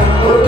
Oh.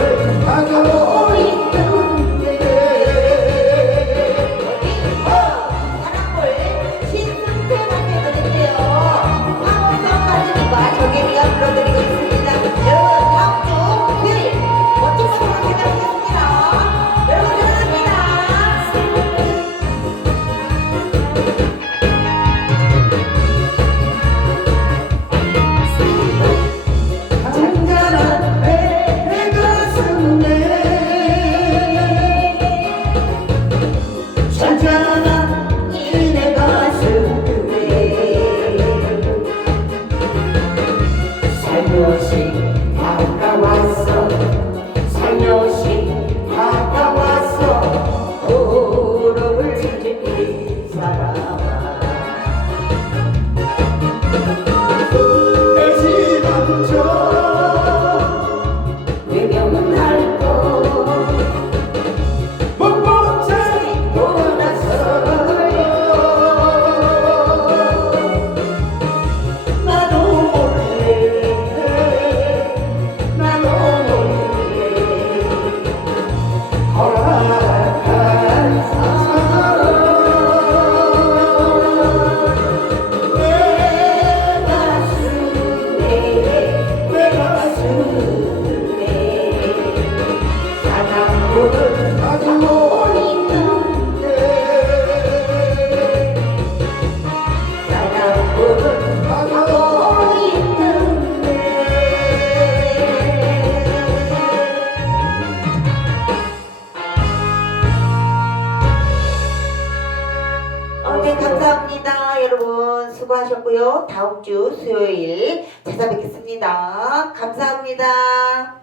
수고하셨고요. 다음 주 수요일 찾아뵙겠습니다. 감사합니다.